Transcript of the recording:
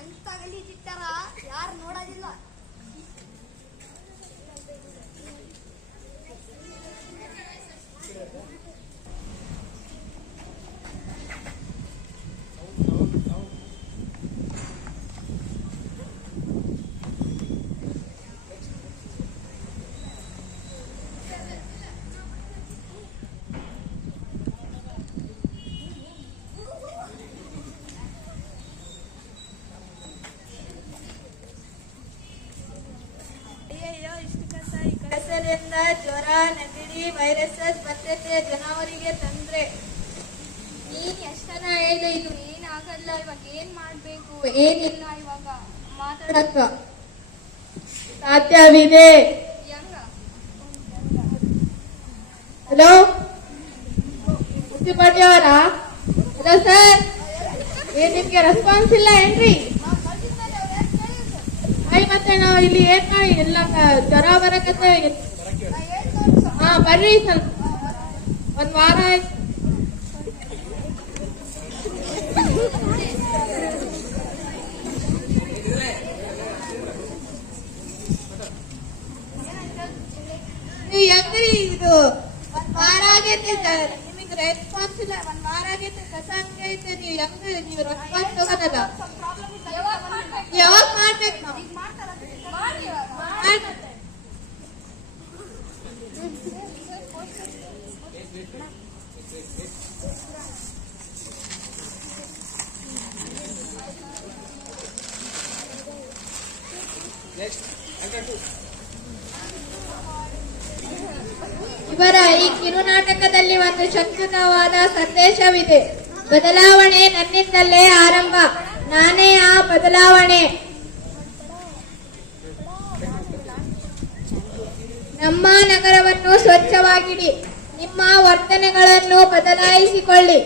ಎಂತ ಗಲೀಜಿಟ್ಟಾರ, ಯಾರು ನೋಡೋದಿಲ್ಲ. ಹೆಸರಿಂದ ಜ್ವರ, ನೆಗಡಿ, ವೈರಸಸ್ ಬರ್ತೈತೆ, ಜನವರಿಗೆ ತೊಂದ್ರೆ. ನೀನ್ ಎಷ್ಟನ ಹೇಳು, ಇದು ಏನಾಗಲ್ಲ. ಇವಾಗ ಏನ್ ಮಾಡ್ಬೇಕು, ಏನಿಲ್ಲ ಇವಾಗ ಮಾತಾಡಕ್ಕ ಸಾಧ್ಯವಿದೆ. ಹೆಂಗ? ಹಲೋ, ಮುನ್ಸಿಪಾಲಿಟಿ ಅವರಾ? ಹಲೋ ಸರ್, ಏನ್ ನಿಮ್ಗೆ ರೆಸ್ಪಾನ್ಸ್ ಇಲ್ಲ ಏನ್ರಿ? ಮತ್ತೆ ನಾವು ಇಲ್ಲಿ ಏನ್ ಎಲ್ಲ ಜ್ವರ ಬರಕತ್ತೆ. ಹಾ ಬರ್ರಿ, ಸ್ವಲ್ಪ ಒಂದ್ ವಾರ ಆಯ್ತು. ಹೆಂಗ್ರಿ ಇದು? ಒಂದ್ ವಾರ ಆಗೈತೆ ಸರ್, ನಿಮಗ್ ರೆಸ್ಪಾನ್ಸ್ ಇಲ್ಲ. ಒಂದ್ ವಾರ ಆಗೈತೆ, ಕಸ ಹಂಗೈತೆ. ನೀವು ಹೆಂಗ್ ನೀವು ರೆಸ್ಪಾನ್ಸ್ ತಗೋದಲ್ಲ? ಯಾವಾಗ ಮಾಡ್ಬೇಕು ನಾವು? ಇವರ ಈ ಕಿರುನಾಟಕದಲ್ಲಿ ಒಂದು ಶಕ್ತಿಯುತವಾದ ಸಂದೇಶವಿದೆ. ಬದಲಾವಣೆ ನನ್ನಿಂದಲೇ ಆರಂಭ, ನಾನೇ ಆ ಬದಲಾವಣೆ. ನಮ್ಮ ನಗರವನ್ನು ಸ್ವಚ್ಛವಾಗಿಡಿ, ನಿಮ್ಮ ವರ್ತನೆಗಳನ್ನು ಬದಲಾಯಿಸಿಕೊಳ್ಳಿ.